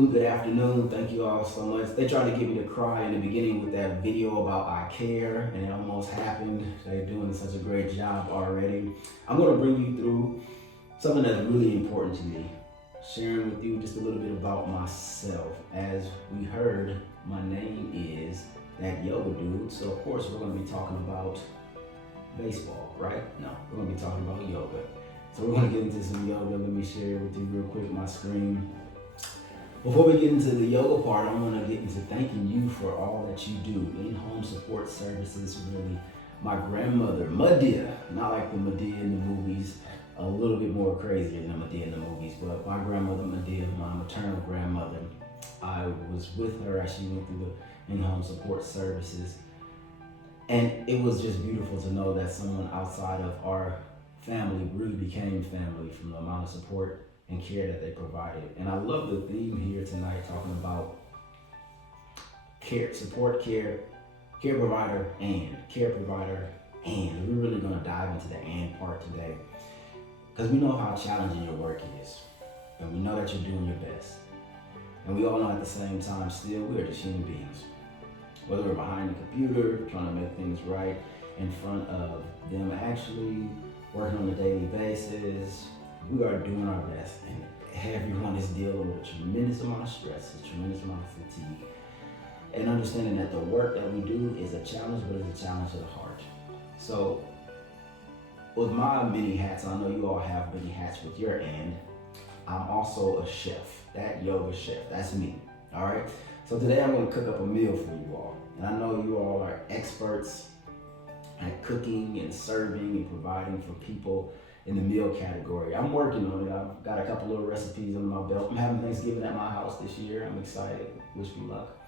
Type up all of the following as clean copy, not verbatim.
afternoon. Good afternoon. Thank you all so much. They tried to get me to cry in the beginning with that video about I care, and it almost happened. They're doing such a great job already. I'm going to bring you through something that's really important to me, sharing with you just a little bit about myself. As we heard, my name is Dat Yoga Dude, so of course we're going to be talking about baseball, right? No, we're going to be talking about yoga. So we're going to get into some yoga. Let me share with you real quick my screen. Before we get into the yoga part, I'm going to get into thanking you for all that you do. In-home support services, really. My grandmother, Madea, not like the Madea in the movies, a little bit more crazier than Madea in the movies, but my grandmother, Madea, my maternal grandmother, I was with her as she went through the in-home support services. And it was just beautiful to know that someone outside of our family really became family from the amount of support and care that they provided. And I love the theme here tonight, talking about care, support, care provider, and care provider, and we're really going to dive into the and part today, because we know how challenging your work is, and we know that you're doing your best, and we all know at the same time still we're just human beings. Whether we're behind the computer trying to make things right, in front of them actually working on a daily basis, we are doing our best, and everyone is dealing with a tremendous amount of stress, a tremendous amount of fatigue, and understanding that the work that we do is a challenge, but it's a challenge to the heart. So with my many hats, I know you all have many hats with your end, I'm also a chef, that yoga chef, that's me, all right? So today I'm gonna cook up a meal for you all, and I know you all are experts at cooking and serving and providing for people in the meal category. I'm working on it. I've got a couple little recipes under my belt. I'm having Thanksgiving at my house this year. I'm excited. Wish me luck.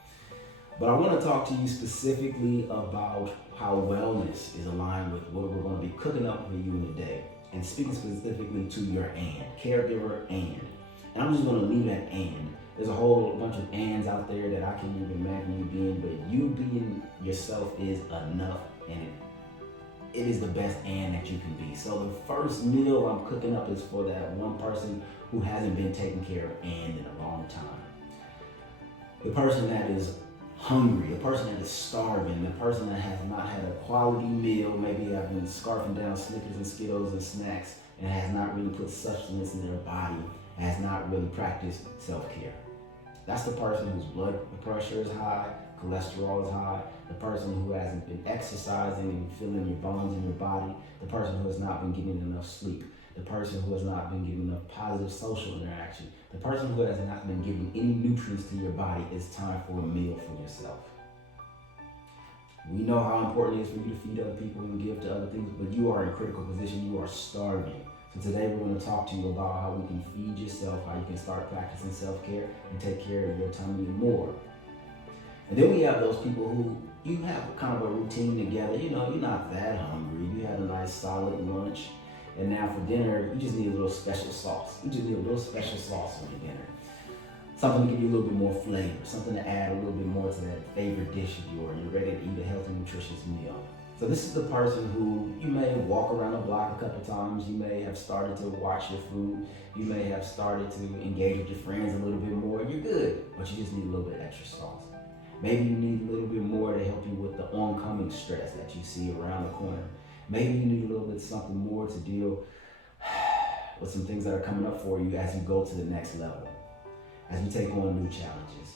But I want to talk to you specifically about how wellness is aligned with what we're going to be cooking up for you in the day. And speaking specifically to your and, caregiver and. And I'm just going to leave that and. There's a whole bunch of ands out there that I can't even imagine you being, but you being yourself is enough, and it is the best and that you can be. So the first meal I'm cooking up is for that one person who hasn't been taken care of and in a long time. The person that is hungry, the person that is starving, the person that has not had a quality meal, maybe I've been scarfing down Snickers and Skittles and snacks and has not really put substance in their body, has not really practiced self-care. That's the person whose blood pressure is high, cholesterol is high, the person who hasn't been exercising and feeling your bones in your body, the person who has not been getting enough sleep, the person who has not been getting enough positive social interaction, the person who has not been giving any nutrients to your body. It's time for a meal for yourself. We know how important it is for you to feed other people and give to other things, but you are in a critical position. You are starving. So today we're going to talk to you about how we can feed yourself, how you can start practicing self-care and take care of your tummy more. And then we have those people who you have kind of a routine together. You know, you're not that hungry. You had a nice solid lunch. And now for dinner, you just need a little special sauce. You just need a little special sauce on your dinner. Something to give you a little bit more flavor. Something to add a little bit more to that favorite dish of yours. You're ready to eat a healthy, nutritious meal. So this is the person who you may walk around the block a couple times. You may have started to watch your food. You may have started to engage with your friends a little bit more. You're good, but you just need a little bit extra sauce. Maybe you need a little bit more to help you with the oncoming stress that you see around the corner. Maybe you need a little bit something more to deal with some things that are coming up for you as you go to the next level, as you take on new challenges.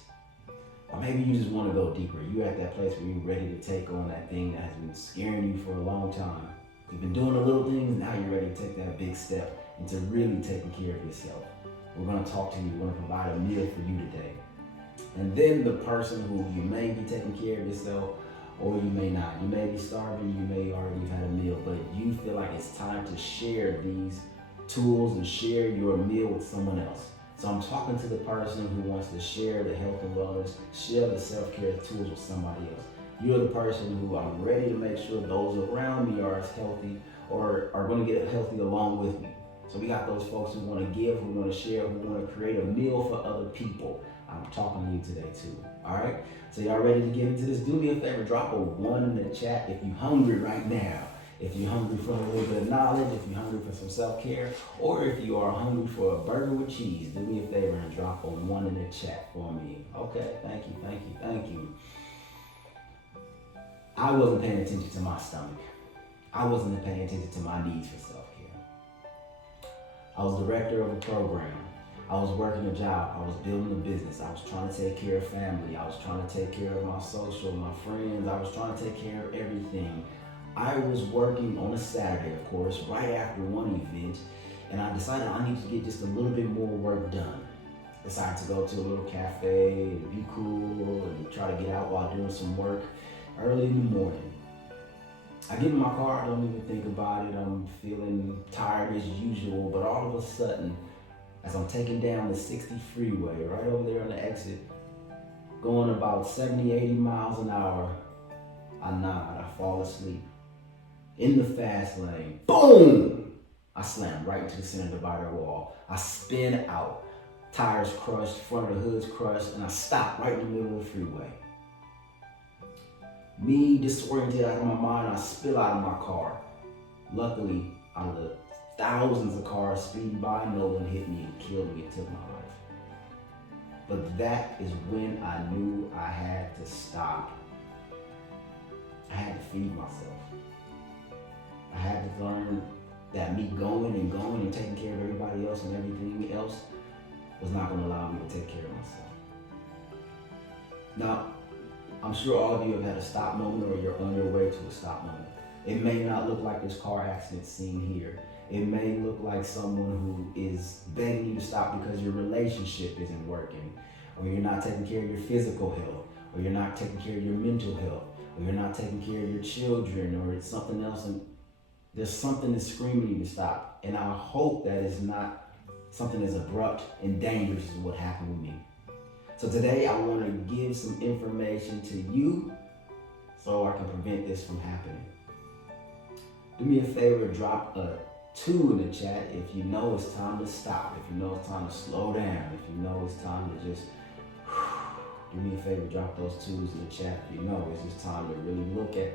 Or maybe you just want to go deeper. You're at that place where you're ready to take on that thing that has been scaring you for a long time. You've been doing the little things, now you're ready to take that big step into really taking care of yourself. We're going to talk to you. We're going to provide a meal for you today. And then the person who you may be taking care of yourself, or you may not. You may be starving, you may already have had a meal, but you feel like it's time to share these tools and share your meal with someone else. So I'm talking to the person who wants to share the health and wellness, share the self-care tools with somebody else. You're the person who I'm ready to make sure those around me are as healthy or are going to get healthy along with me. So we got those folks who want to give, who want to share, who want to create a meal for other people. I'm talking to you today too, all right? So y'all ready to get into this? Do me a favor, drop a 1 in the chat if you're hungry right now. If you're hungry for a little bit of knowledge, if you're hungry for some self-care, or if you are hungry for a burger with cheese, do me a favor and drop a 1 in the chat for me. Okay, thank you, thank you, thank you. I wasn't paying attention to my stomach. I wasn't paying attention to my needs for self-care. I was director of a program. I was working a job. I was building a business. I was trying to take care of family. I was trying to take care of my social, my friends. I was trying to take care of everything. I was working on a Saturday, of course, right after one event, and I decided I need to get just a little bit more work done. Decided to go to a little cafe and be cool and try to get out while doing some work early in the morning. I get in my car, I don't even think about it. I'm feeling tired as usual, but all of a sudden, as I'm taking down the 60 freeway, right over there on the exit, going about 70, 80 miles an hour, I nod, I fall asleep. In the fast lane, boom! I slam right into the center divider wall. I spin out, tires crushed, front of the hood's crushed, and I stop right in the middle of the freeway. Me disoriented out of my mind, I spill out of my car. Luckily, out of the thousands of cars speeding by, no one hit me and killed me and took my life. But that is when I knew I had to stop. I had to feed myself. I had to learn that me going and taking care of everybody else and everything else was not going to allow me to take care of myself. Now, I'm sure all of you have had a stop moment or you're on your way to a stop moment. It may not look like this car accident scene here. It may look like someone who is begging you to stop because your relationship isn't working, or you're not taking care of your physical health, or you're not taking care of your mental health, or you're not taking care of your children, or it's something else, and there's something that's screaming you to stop. And I hope that is not something as abrupt and dangerous as what happened with me. So today I want to give some information to you so I can prevent this from happening. Do me a favor, drop a 2 in the chat if you know it's time to stop, if you know it's time to slow down, if you know it's time to just do me a favor, drop those 2s in the chat if you know it's just time to really look at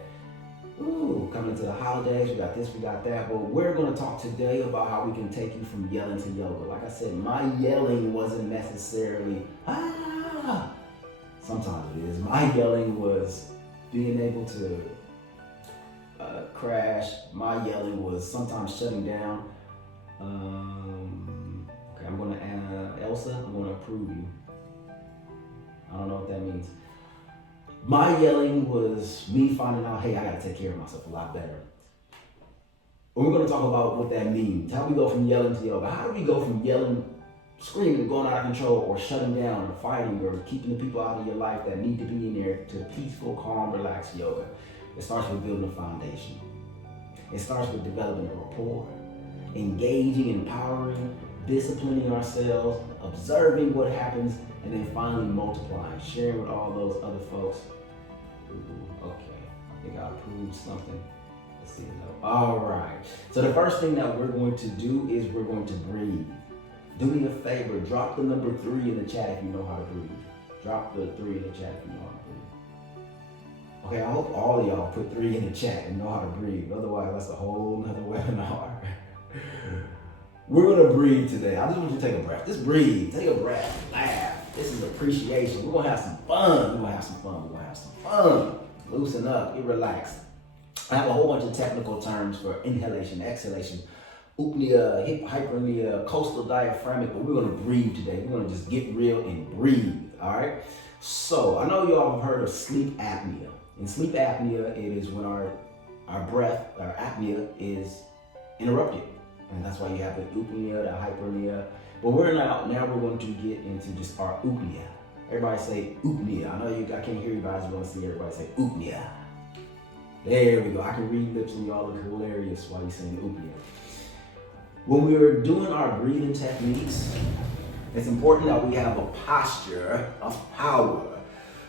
coming to the holidays, we got this, we got that. But we're going to talk today about how we can take you from yelling to yoga. Like I said, my yelling wasn't necessarily, sometimes it is. My yelling was being able to crash. My yelling was sometimes shutting down. Okay, I'm going to, Elsa, I'm going to approve you. I don't know what that means. My yelling was me finding out, hey, I gotta take care of myself a lot better. And we're gonna talk about what that means. How we go from yelling to yoga. How do we go from yelling, screaming, going out of control, or shutting down, or fighting, or keeping the people out of your life that need to be in there to peaceful, calm, relaxed yoga? It starts with building a foundation. It starts with developing a rapport, engaging, empowering, disciplining ourselves, observing what happens, and then finally multiplying, sharing with all those other folks. Okay, I think I approved something. Let's see. All right. So the first thing that we're going to do is we're going to breathe. Do me a favor, drop the number 3 in the chat if you know how to breathe. Drop the 3 in the chat if you know how to breathe. Okay, I hope all of y'all put 3 in the chat and know how to breathe. Otherwise, that's a whole nother webinar. We're gonna breathe today. I just want you to take a breath. Just breathe, take a breath, laugh. This is appreciation. We're gonna have some fun. We're gonna have some fun. We're gonna have some fun. Loosen up, get relaxed. I have a whole bunch of technical terms for inhalation, exhalation, apnea, hyperpnea, coastal diaphragmic, but we're gonna breathe today. We're gonna just get real and breathe, all right? So I know you all have heard of sleep apnea. In sleep apnea, it is when our breath, our apnea is interrupted. And that's why you have the apnea, the hyperpnea. But now we're going to get into just our apnea. Everybody say apnea. I know I can't hear you guys. You want to see everybody say apnea. There we go. I can read lips and y'all look hilarious while you're saying apnea. When we're doing our breathing techniques, it's important that we have a posture of power.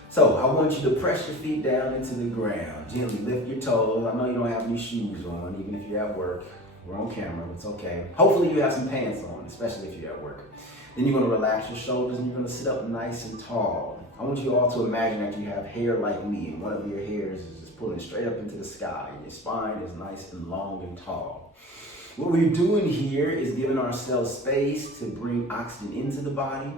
So I want you to press your feet down into the ground. Gently lift your toes. I know you don't have any shoes on, even if you're at work. We're on camera, it's okay. Hopefully you have some pants on, especially if you're at work. Then you're gonna relax your shoulders and you're gonna sit up nice and tall. I want you all to imagine that you have hair like me and one of your hairs is just pulling straight up into the sky. Your spine is nice and long and tall. What we're doing here is giving ourselves space to bring oxygen into the body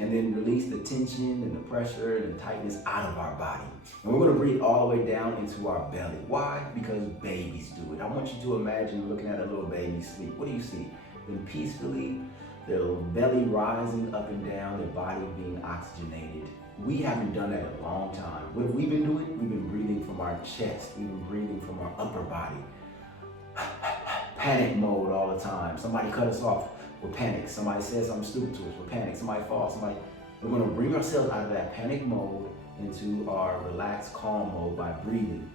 and then release the tension and the pressure and the tightness out of our body. And we're gonna breathe all the way down into our belly. Why? Because babies do it. I want you to imagine looking at a little baby sleep. What do you see? Them peacefully, their belly rising up and down, their body being oxygenated. We haven't done that in a long time. What have we been doing? We've been breathing from our chest. We've been breathing from our upper body. Panic mode all the time. Somebody cut us off, we're panicked. Somebody says something stupid to us, we're panicked. Somebody falls, we're gonna bring ourselves out of that panic mode into our relaxed, calm mode by breathing.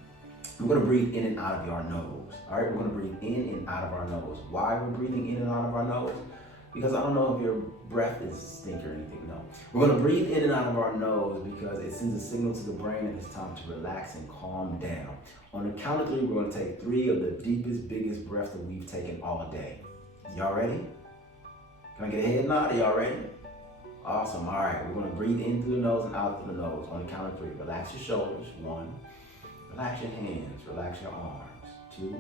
We're gonna breathe in and out of our nose. All right, we're gonna breathe in and out of our nose. Why we're breathing in and out of our nose? Because I don't know if your breath is stink or anything, no. We're gonna breathe in and out of our nose because it sends a signal to the brain that it's time to relax and calm down. On the count of 3, we're gonna take 3 of the deepest, biggest breaths that we've taken all day. Y'all ready? Can I get a head nod? Are y'all ready? Awesome, all right. We're gonna breathe in through the nose and out through the nose. On the count of 3, relax your shoulders. 1, relax your hands, relax your arms. 2,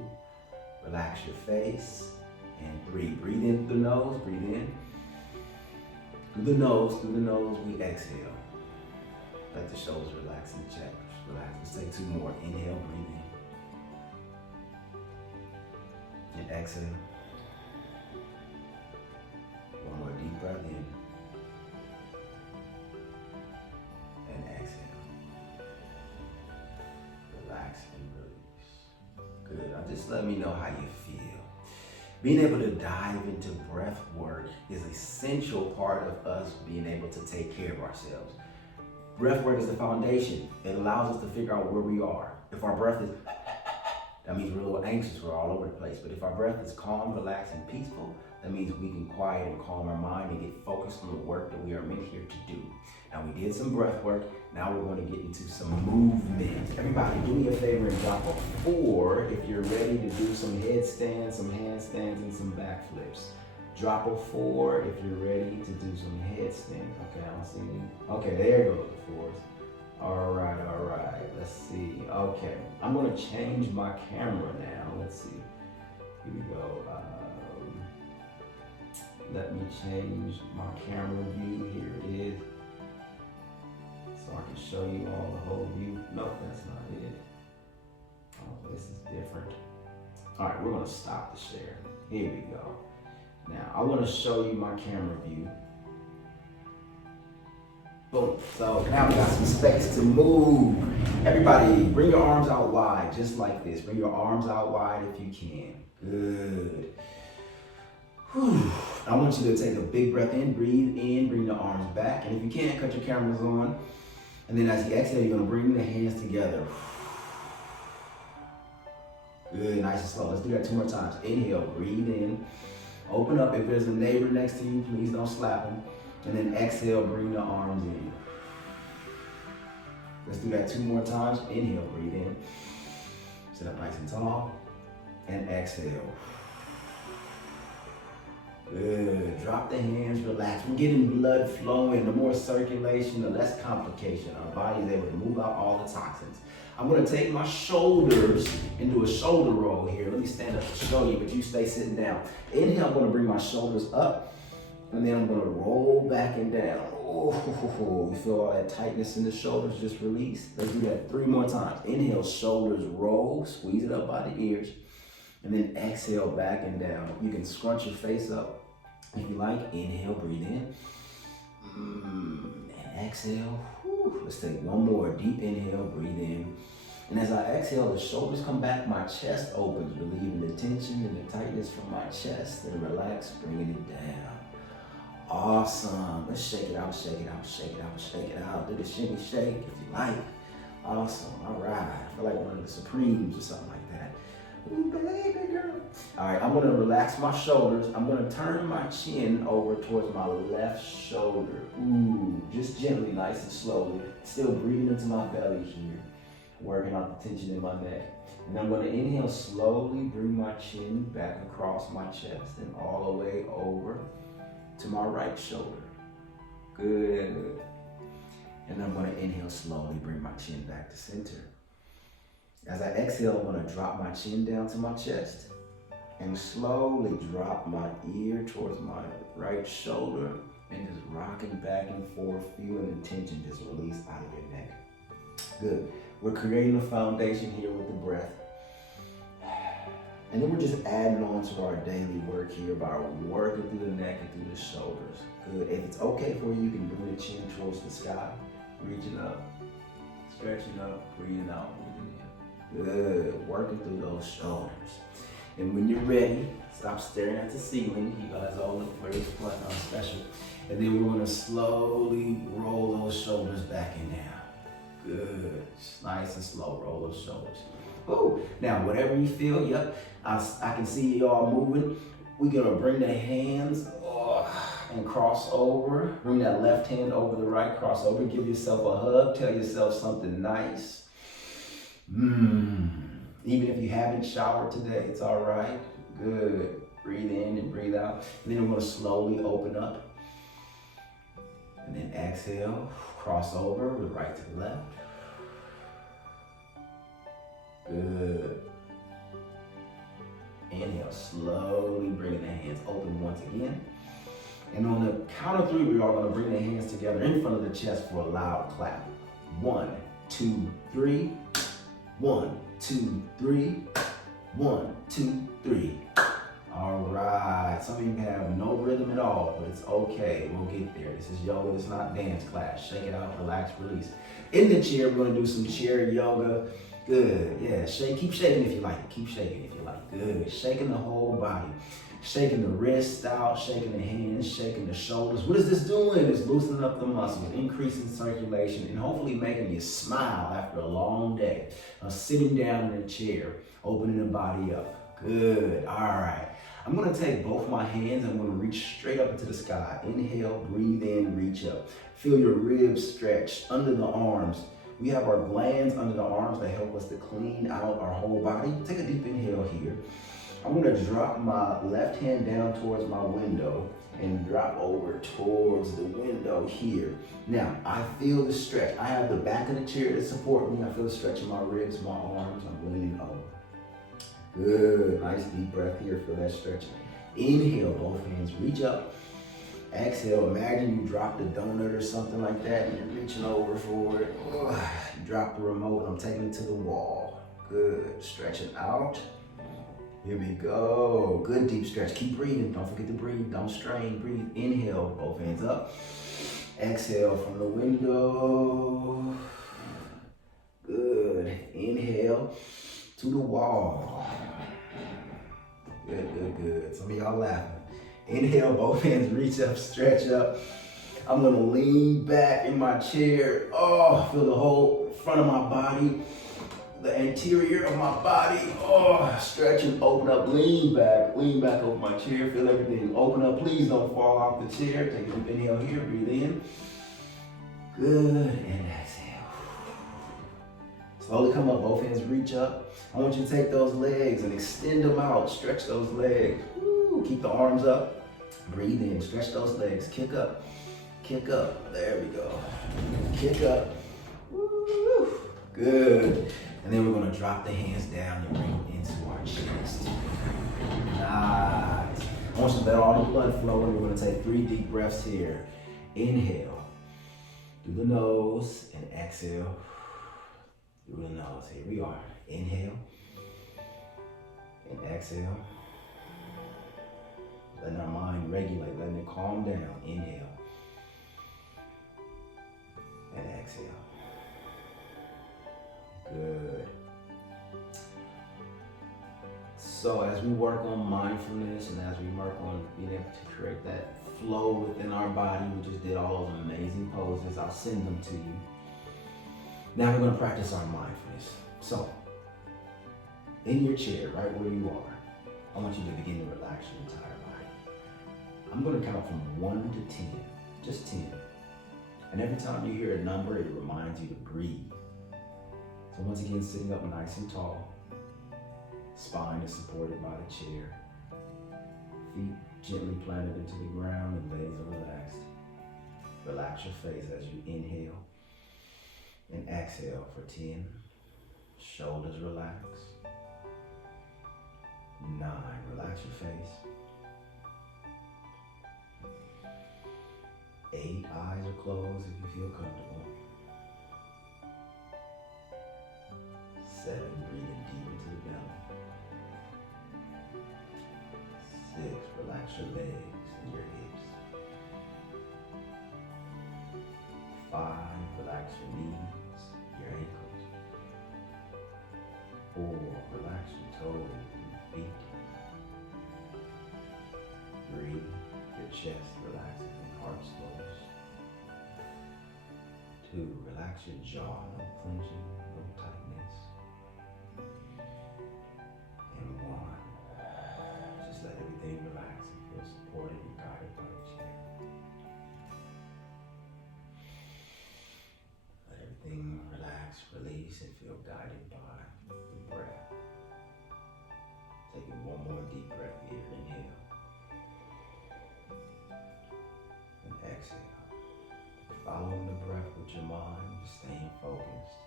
relax your face. And breathe. Breathe in through the nose, breathe in. Through the nose, we exhale. Let the shoulders relax and the chest relax. Let's take 2 more. Inhale, breathe in. And exhale. 1 more deep breath in. And exhale. Relax and release. Good. Now just let me know how you feel. Being able to dive into breath work is an essential part of us being able to take care of ourselves. Breath work is the foundation. It allows us to figure out where we are. If our breath is, that means we're a little anxious, we're all over the place. But if our breath is calm, relaxed, and peaceful, that means we can quiet and calm our mind and get focused on the work that we are meant here to do. Now we did some breath work, now we're going to get into some movement. Everybody do me a favor and drop a 4 if you're ready to do some headstands, some handstands, and some backflips. Drop a 4 if you're ready to do some headstands. Okay, I don't see any. Okay, there goes the 4s. All right, let's see. Okay, I'm gonna change my camera now. Let's see, here we go. Let me change my camera view, here it is. So I can show you all the whole view. Nope, that's not it. Oh, this is different. All right, we're gonna stop the share. Here we go. Now, I wanna show you my camera view. Boom. So now we got some space to move. Everybody, bring your arms out wide, just like this. Bring your arms out wide if you can. Good. Whew. I want you to take a big breath in, breathe in, bring the arms back. And if you can, cut your cameras on. And then as you exhale, you're gonna bring the hands together. Good, nice and slow. Let's do that 2 more times. Inhale, breathe in. Open up. If there's a neighbor next to you, please don't slap them. And then exhale, bring the arms in. Let's do that 2 more times. Inhale, breathe in. Sit up nice and tall. And exhale. Good. Drop the hands, relax. We're getting blood flowing. The more circulation, the less complication. Our body is able to move out all the toxins. I'm going to take my shoulders and do a shoulder roll here. Let me stand up to show you, but you stay sitting down. Inhale, I'm going to bring my shoulders up, and then I'm going to roll back and down. Oh, you feel all that tightness in the shoulders just release? Let's do that 3 more times. Inhale, shoulders roll, squeeze it up by the ears. And then exhale back and down. You can scrunch your face up if you like. Inhale, breathe in. And exhale. Whew. Let's take 1 more. Deep inhale, breathe in. And as I exhale, the shoulders come back, my chest opens, relieving the tension and the tightness from my chest. And relax, bringing it down. Awesome. Let's shake it out, shake it out, shake it out, shake it out. Do the shimmy shake if you like. Awesome. All right. I feel like one of the Supremes or something like that. Ooh, baby girl. All right, I'm gonna relax my shoulders. I'm gonna turn my chin over towards my left shoulder. Ooh, just gently, nice and slowly. Still breathing into my belly here. Working out the tension in my neck. And I'm gonna inhale slowly, bring my chin back across my chest and all the way over to my right shoulder. Good. And I'm gonna inhale slowly, bring my chin back to center. As I exhale, I'm gonna drop my chin down to my chest and slowly drop my ear towards my right shoulder and just rocking back and forth, feeling the tension just release out of your neck. Good. We're creating a foundation here with the breath. And then we're just adding on to our daily work here by working through the neck and through the shoulders. Good. If it's okay for you, you can bring the chin towards the sky, reaching up, stretching up, breathing out, breathing in. Good. Working through those shoulders. And when you're ready, stop staring at the ceiling. You guys all look very special. And then we're gonna slowly roll those shoulders back and down. Good. Just nice and slow, roll those shoulders. Oh, now whatever you feel, yep, I can see y'all moving. We're gonna bring the hands and cross over. Bring that left hand over the right, cross over. Give yourself a hug, tell yourself something nice. Even if you haven't showered today, it's all right. Good. Breathe in and breathe out. And then we're gonna slowly open up. And then exhale, cross over, right to the left. Good. Inhale, slowly bringing the hands open once again. And on the count of 3, we are gonna bring the hands together in front of the chest for a loud clap. 1, 2, 3. 1, 2, 3. 1, 2, 3. All right. Some of you have no rhythm at all, but it's okay. We'll get there. This is yoga. It's not dance class. Shake it out, relax, release. In the chair, we're gonna do some chair yoga. Good. Yeah. Shake. Keep shaking if you like. Keep shaking if you like. Good. Shaking the whole body. Shaking the wrists out, shaking the hands, shaking the shoulders. What is this doing? It's loosening up the muscles, increasing circulation, and hopefully making you smile after a long day. Sitting down in a chair, opening the body up. Good. All right. I'm going to take both my hands. I'm going to reach straight up into the sky. Inhale, breathe in, reach up. Feel your ribs stretch under the arms. We have our glands under the arms that help us to clean out our whole body. Take a deep inhale here. I'm gonna drop my left hand down towards my window and drop over towards the window here. Now, I feel the stretch. I have the back of the chair to support me. I feel the stretch in my ribs, my arms. I'm leaning over. Good, nice deep breath here. Feel that stretch. Inhale, both hands reach up. Exhale, imagine you dropped a donut or something like that and you're reaching over for it. Drop the remote, I'm taking it to the wall. Good, stretching out. Here we go. Good deep stretch. Keep breathing. Don't forget to breathe. Don't strain. Breathe. Inhale. Both hands up. Exhale from the window. Good. Inhale to the wall. Good, good, good. Some of y'all laughing. Inhale. Both hands reach up. Stretch up. I'm going to lean back in my chair. Oh, feel the whole front of my body. The interior of my body, stretch and open up, lean back over my chair, feel everything open up. Please don't fall off the chair. Take a deep inhale here, breathe in. Good, and exhale. Slowly come up, both hands reach up. I want you to take those legs and extend them out, stretch those legs. Woo. Keep the arms up, breathe in, stretch those legs, kick up, there we go. Kick up, woo. Good. And then we're gonna drop the hands down and bring them into our chest. Nice. I want you to let all the blood flow, and we're gonna take 3 deep breaths here. Inhale through the nose and exhale through the nose. Here we are. Inhale and exhale. Letting our mind regulate, letting it calm down. Inhale and exhale. Good. So as we work on mindfulness and as we work on being able to create that flow within our body, we just did all those amazing poses. I'll send them to you. Now we're going to practice our mindfulness. So in your chair, right where you are, I want you to begin to relax your entire body. I'm going to count from 1 to 10, just 10. And every time you hear a number, it reminds you to breathe. So once again, sitting up nice and tall. Spine is supported by the chair. Feet gently planted into the ground and legs are relaxed. Relax your face as you inhale and exhale for 10 Shoulders relax. 9, relax your face. 8, eyes are closed if you feel comfortable. 7, breathing deep into the belly. 6, relax your legs and your hips. 5, relax your knees, your ankles. 4, relax your toes and your feet. 3, your chest relaxes and heart slows. 2, relax your jaw, no clenching, no tightness. And 1, just let everything relax and feel supported and guided by the chair. Let everything relax, release, and feel guided by the breath. Taking one more deep breath here. Inhale. And exhale. Following the breath with your mind, just staying focused.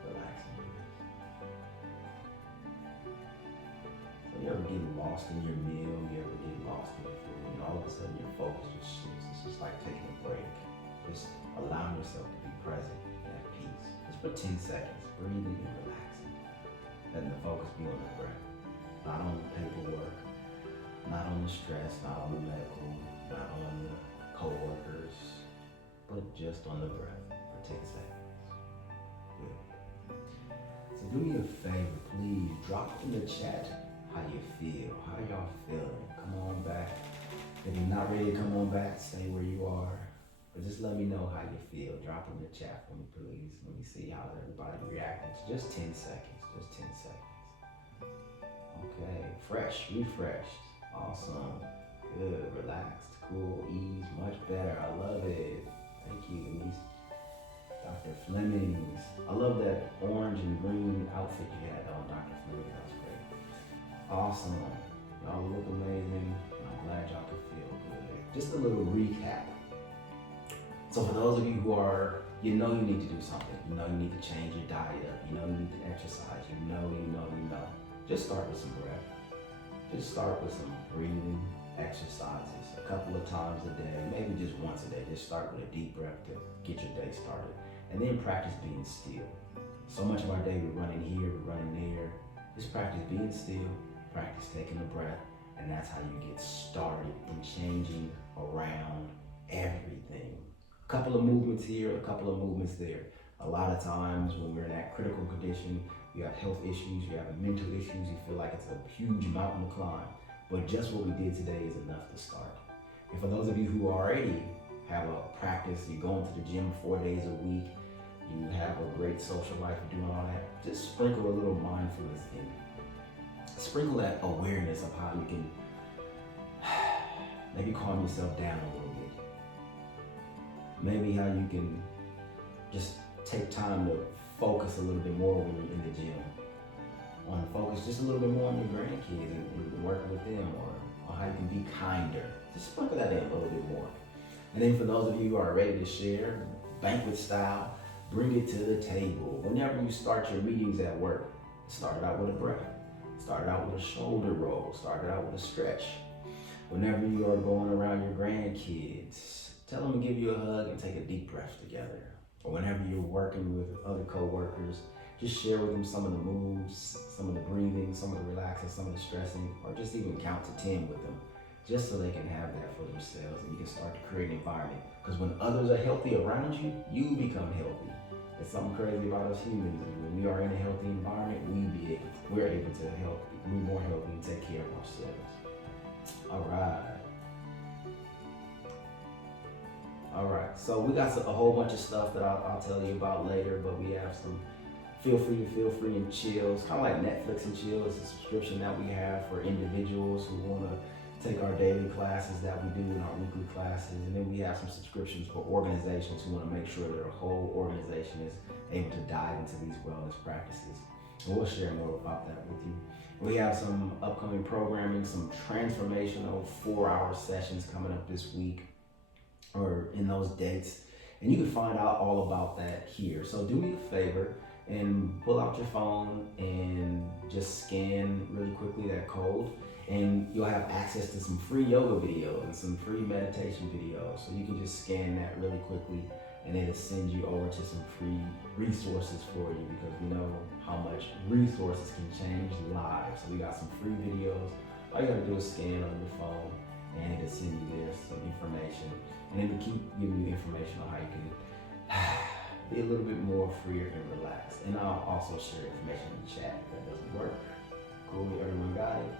Relaxing, release. So you ever get lost in your meal, you ever get lost in your food, and all of a sudden your focus just shifts. It's just like taking a break. Just allowing yourself to be present and at peace. Just for 10 seconds, breathing and relaxing. Letting the focus be on the breath. Not on the paperwork, not on the stress, not on the medical, not on the co-workers, but just on the breath for 10 seconds. Good. So do me a favor, please drop in the chat how you feel. How y'all feeling? Come on back. If you're not ready to come on back, stay where you are. But just let me know how you feel. Drop in the chat for me, please. Let me see how everybody reacting. It's just 10 seconds. Just 10 seconds. Okay. Fresh, refreshed. Awesome. Good. Relaxed. Cool. Ease. Much better. I love it. Thank you, Denise. Dr. Flemings. I love that orange and green outfit you had on, Dr. Flemings. That was great. Awesome. Y'all look amazing. I'm glad y'all can feel good. Just a little recap. So for those of you who are, you know you need to do something. You know you need to change your diet up. You know you need to exercise. You know. Just start with some breath. Just start with some breathing exercises a couple of times a day, maybe just once a day. Just start with a deep breath to get your day started. And then practice being still. So much of our day we're running here, we're running there. Just practice being still, practice taking a breath, and that's how you get started in changing around everything. A couple of movements here, a couple of movements there. A lot of times when we're in that critical condition, you have health issues, you have mental issues, you feel like it's a huge mountain to climb. But just what we did today is enough to start. And for those of you who already have a practice, you're going to the gym 4 days a week, you have a great social life, you're doing all that, just sprinkle a little mindfulness in. Sprinkle that awareness of how you can maybe calm yourself down a little bit. Maybe how you can just take time to focus a little bit more when you're in the gym. On focus just a little bit more on your grandkids and working with them, or how you can be kinder. Just sprinkle that in a little bit more. And then for those of you who are ready to share, banquet style, bring it to the table. Whenever you start your meetings at work, start it out with a breath. Start it out with a shoulder roll. Start it out with a stretch. Whenever you are going around your grandkids, tell them to give you a hug and take a deep breath together. Or whenever you're working with other co-workers, just share with them some of the moves, some of the breathing, some of the relaxing, some of the stressing, or just even count to 10 with them, just so they can have that for themselves and you can start to create an environment. Because when others are healthy around you, you become healthy. It's something crazy about us humans. When we are in a healthy environment, we're able to help, we're more healthy and take care of ourselves. All right, so we got a whole bunch of stuff that I'll tell you about later, but we have some feel free and chill. It's kind of like Netflix and chill. It's a subscription that we have for individuals who want to take our daily classes that we do in our weekly classes. And then we have some subscriptions for organizations who want to make sure their whole organization is able to dive into these wellness practices. And we'll share more about that with you. We have some upcoming programming, some transformational 4-hour sessions coming up this week or in those dates. And you can find out all about that here. So do me a favor and pull out your phone and just scan really quickly that code, and you'll have access to some free yoga videos and some free meditation videos. So you can just scan that really quickly, and it'll send you over to some free resources for you, because we know how much resources can change lives. So we got some free videos. All you gotta do is scan on your phone, and it'll send you there some information, and it'll keep giving you information on how you can be a little bit more freer and relaxed. And I'll also share information in the chat if that doesn't work. Cool, everyone got it?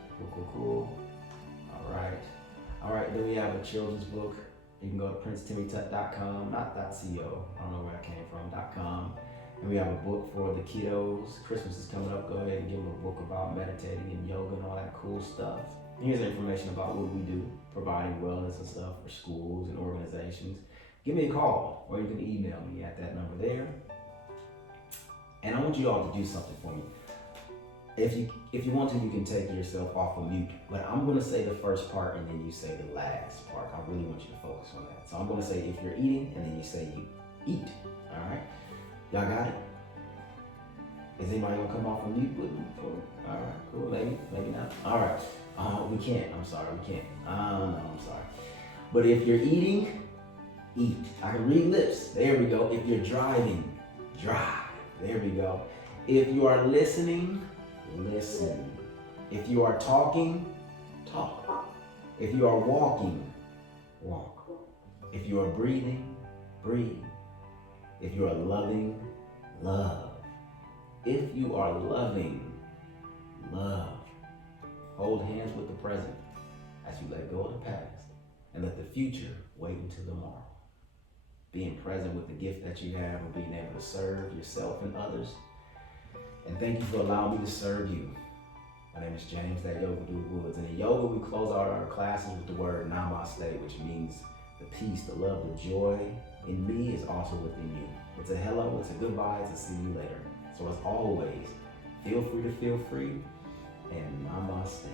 Cool. All right, then we have a children's book. You can go to PrinceTimmyTut.com, not .co, I don't know where that came from, .com. And we have a book for the kiddos. Christmas is coming up. Go ahead and give them a book about meditating and yoga and all that cool stuff. Here's information about what we do, providing wellness and stuff for schools and organizations. Give me a call, or you can email me at that number there. And I want you all to do something for me. If you want to, you can take yourself off of mute, but I'm gonna say the first part and then you say the last part. I really want you to focus on that. So I'm gonna say if you're eating, and then you say you eat, all right? Y'all got it? Is anybody gonna come off of mute with me? All right, cool, maybe not. All right, we can't, I'm sorry, we can't. No, I'm sorry. But if you're eating, eat. I can read lips, there we go. If you're driving, drive, there we go. If you are listening, listen. If you are talking, talk. If you are walking, walk. If you are breathing, breathe. If you are loving, love. If you are loving, love. Hold hands with the present as you let go of the past, and let the future wait until tomorrow. Being present with the gift that you have and being able to serve yourself and others. And thank you for allowing me to serve you. My name is James, Dat Yoga Dude Woods. And in yoga, we close out our classes with the word namaste, which means the peace, the love, the joy in me is also within you. It's a hello, it's a goodbye, it's a see you later. So as always, feel free to feel free, and namaste.